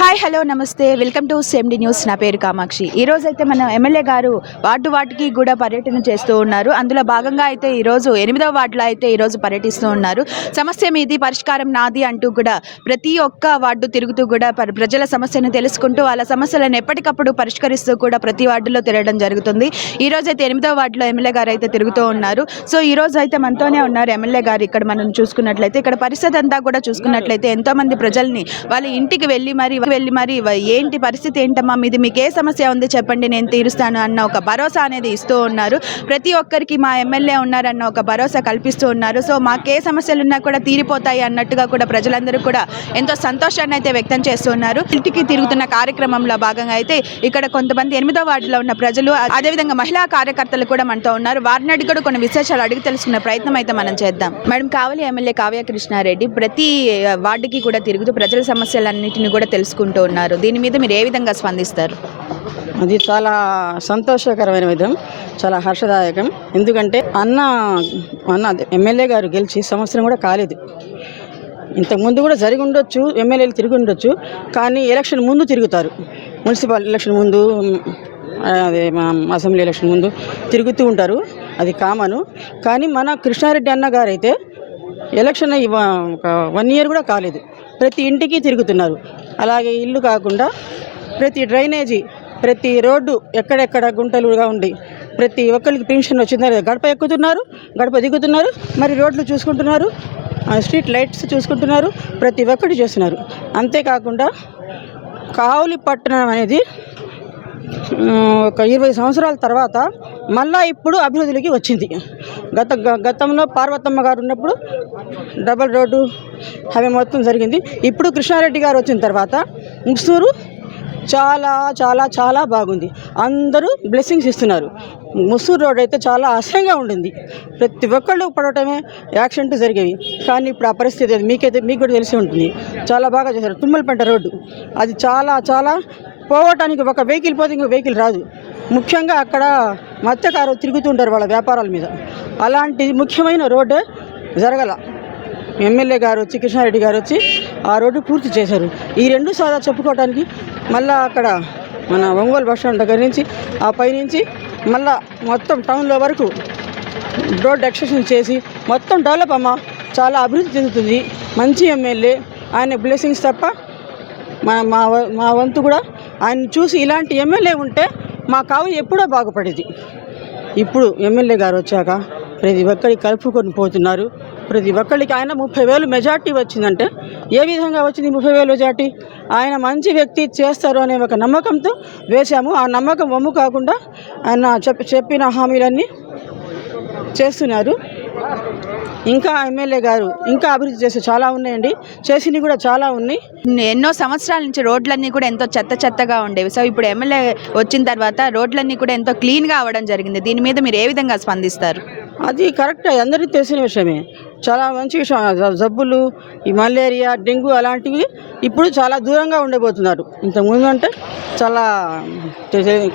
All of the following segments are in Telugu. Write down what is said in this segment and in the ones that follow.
Hi hello నమస్తే. వెల్కమ్ టు సెమ్డి న్యూస్ నా పేరు కామాక్షి. ఈ రోజు అయితే మన ఎమ్మెల్యే గారు వార్డు వార్డుకి కూడా పర్యటన చేస్తూ ఉన్నారు. అందులో భాగంగా అయితే ఈరోజు ఎనిమిదవ వార్డులో అయితే ఈరోజు పర్యటిస్తూ ఉన్నారు. సమస్య మీది పరిష్కారం నాది అంటూ కూడా ప్రతి ఒక్క వార్డు తిరుగుతూ కూడా ప్రజల సమస్యను తెలుసుకుంటూ వాళ్ళ సమస్యలను ఎప్పటికప్పుడు పరిష్కరిస్తూ కూడా ప్రతి వార్డులో తిరగడం జరుగుతుంది. ఈ రోజు అయితే ఎనిమిదవ వార్డులో ఎమ్మెల్యే గారు అయితే తిరుగుతూ ఉన్నారు. సో ఈ రోజు అయితే మనతోనే ఉన్నారు ఎమ్మెల్యే గారు ఇక్కడ మనం చూసుకున్నట్లయితే. ఇక్కడ పరిస్థితి అంతా కూడా చూసుకున్నట్లయితే ఎంతో మంది ప్రజల్ని వాళ్ళ ఇంటికి వెళ్ళి మరి వెళ్ళి మరి ఏంటి పరిస్థితి ఏంటమ్మా? మీది మీకు ఏ సమస్య ఉంది చెప్పండి నేను తీరుస్తాను అన్న ఒక భరోసా అనేది ఇస్తూ ఉన్నారు. ప్రతి ఒక్కరికి మా ఎమ్మెల్యే ఉన్నారన్న ఒక భరోసా కల్పిస్తూ ఉన్నారు. సో మాకు ఏ సమస్యలు ఉన్నా కూడా తీరిపోతాయి అన్నట్టుగా కూడా ప్రజలందరూ కూడా ఎంతో సంతోషాన్ని అయితే వ్యక్తం చేస్తూ ఉన్నారు. ఇంటికి తిరుగుతున్న కార్యక్రమంలో భాగంగా అయితే ఇక్కడ కొంతమంది ఎనిమిదో వార్డులో ఉన్న ప్రజలు అదేవిధంగా మహిళా కార్యకర్తలు కూడా మనతో ఉన్నారు. వారిని అడిగి కూడా కొన్ని విశేషాలు అడిగి తెలుసుకునే ప్రయత్నం అయితే మనం చేద్దాం. మేడం కావలి ఎమ్మెల్యే కావ్య కృష్ణారెడ్డి ప్రతి వార్డుకి కూడా తిరుగుతూ ప్రజల సమస్యలన్నింటినీ కూడా తెలుసు తెలుసుకుంటూ ఉన్నారు. దీని మీద మీరు ఏ విధంగా స్పందిస్తారు? అది చాలా సంతోషకరమైన విధం చాలా హర్షదాయకం. ఎందుకంటే అన్న అన్న ఎమ్మెల్యే గారు గెలిచి సంవత్సరం కూడా కాలేదు. ఇంతకుముందు కూడా జరిగి ఉండొచ్చు ఎమ్మెల్యేలు తిరిగి ఉండొచ్చు కానీ ఎలక్షన్ ముందు తిరుగుతారు. మున్సిపల్ ఎలక్షన్ ముందు అదే మా అసెంబ్లీ ఎలక్షన్ ముందు తిరుగుతూ ఉంటారు. అది కామను. కానీ మన కృష్ణారెడ్డి అన్న గారైతే ఎలక్షన్ ఒక వన్ ఇయర్ కూడా కాలేదు. ప్రతి ఇంటికి తిరుగుతున్నారు. అలాగే ఇల్లు కాకుండా ప్రతి డ్రైనేజీ ప్రతి రోడ్డు ఎక్కడెక్కడ గుంటలుగా ఉండి ప్రతి ఒక్కరికి పెన్షన్ వచ్చిందా. లేదా గడప ఎక్కుతున్నారు గడప దిగుతున్నారు మరి రోడ్లు చూసుకుంటున్నారు ఆ స్ట్రీట్ లైట్స్ చూసుకుంటున్నారు ప్రతి ఒక్కటి చేస్తున్నారు. అంతేకాకుండా కావులి పట్టణం అనేది ఒక ఇరవై సంవత్సరాల తర్వాత మళ్ళా ఇప్పుడు అభివృద్ధిలోకి వచ్చింది. గత గ- గతంలో పార్వతమ్మ గారు ఉన్నప్పుడు డబల్ రోడ్డు అవి మొత్తం జరిగింది. ఇప్పుడు కృష్ణారెడ్డి గారు వచ్చిన తర్వాత ముసూరు చాలా చాలా చాలా బాగుంది. అందరూ బ్లెస్సింగ్స్ ఇస్తున్నారు. ముసూరు రోడ్ అయితే చాలా అసహ్యంగా ఉండింది. ప్రతి ఒక్కళ్ళు పడటమే యాక్సిడెంట్ జరిగేవి. కానీ ఇప్పుడు ఆ పరిస్థితి అది మీకైతే మీకు కూడా తెలిసి ఉంటుంది. చాలా బాగా చేశారు. తుమ్మలపంట రోడ్డు. అది చాలా చాలా పోవటానికి ఒక వెహికల్ పోతే ఇంకో వెహికల్ రాదు. ముఖ్యంగా అక్కడ మత్స్యకారు తిరుగుతుంటారు వాళ్ళ వ్యాపారాల మీద. అలాంటి ముఖ్యమైన రోడ్డు జరగల. ఎమ్మెల్యే గారు వచ్చి కృష్ణారెడ్డి గారు వచ్చి ఆ రోడ్డు పూర్తి చేశారు. ఈ రెండు సాదా చెప్పుకోవడానికి మళ్ళా అక్కడ మన ఒంగోలు బస్ స్టాండ్ దగ్గర నుంచి ఆ పైనుంచి మళ్ళా మొత్తం టౌన్లో వరకు రోడ్ ఎక్స్టెన్షన్ చేసి మొత్తం డెవలప్ అమ్మ చాలా అభివృద్ధి చెందుతుంది. మంచి ఎమ్మెల్యే ఆయన బ్లెస్సింగ్స్ తప్ప మా మా వ- మా వంతు కూడా ఆయన చూసి ఇలాంటి ఎమ్మెల్యే ఉంటే మా కావు ఎప్పుడో బాగుపడేది. ఇప్పుడు ఎమ్మెల్యే గారు వచ్చాక ప్రతి ఒక్కరికి కలుపుకొని పోతున్నారు. ప్రతి ఒక్కరికి ఆయన ముప్పై వేలు మెజార్టీ వచ్చిందంటే ఏ విధంగా వచ్చింది ముప్పై వేలు మెజార్టీ? ఆయన మంచి వ్యక్తి చేస్తారు అనే ఒక నమ్మకంతో వేశాము. ఆ నమ్మకం వమ్ము కాకుండా ఆయన చెప్పిన హామీలన్నీ చేస్తున్నారు. ఇంకా ఎమ్మెల్యే గారు ఇంకా అభివృద్ధి చేసే చాలా ఉన్నాయండి. చేసినవి కూడా చాలా ఉన్నాయి. ఎన్నో సంవత్సరాల నుంచి రోడ్లన్నీ కూడా ఎంతో చెత్త చెత్తగా ఉండేవి. సో ఇప్పుడు ఎమ్మెల్యే వచ్చిన తర్వాత రోడ్లన్నీ కూడా ఎంతో క్లీన్గా అవ్వడం జరిగింది. దీని మీద మీరు ఏ విధంగా స్పందిస్తారు? అది కరెక్ట్ అందరికీ తెలిసిన విషయమే. చాలా మంచి విషయం జబ్బులు ఈ మలేరియా డెంగ్యూ అలాంటివి ఇప్పుడు చాలా దూరంగా ఉండబోతున్నారు. ఇంతకుముందు అంటే చాలా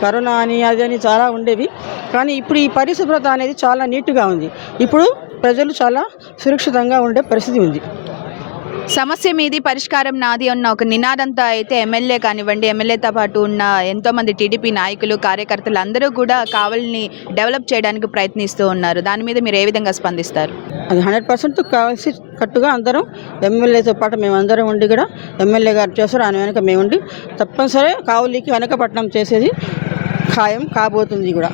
కరోనా అని అది అని చాలా ఉండేవి. కానీ ఇప్పుడు ఈ పరిశుభ్రత అనేది చాలా నీట్గా ఉంది. ఇప్పుడు ప్రజలు చాలా సురక్షితంగా ఉండే పరిస్థితి ఉంది. సమస్య మీది పరిష్కారం నాది అన్న ఒక నినాదంతో అయితే ఎమ్మెల్యే కానివ్వండి ఎమ్మెల్యేతో పాటు ఉన్న ఎంతో మంది టీడీపీ నాయకులు కార్యకర్తలు అందరూ కూడా కావలిని డెవలప్ చేయడానికి ప్రయత్నిస్తూ ఉన్నారు. దాని మీద మీరు ఏ విధంగా స్పందిస్తారు? అది హండ్రెడ్ పర్సెంట్ కావాల్సి కట్టుగా అందరం ఎమ్మెల్యేతో పాటు మేము అందరం ఉండి కూడా ఎమ్మెల్యే గారు చేస్తారు ఆయన వెనుక మేము ఉండి తప్పనిసరి కావలికి వెనకపట్నం చేసేది ఖాయం కాబోతుంది కూడా.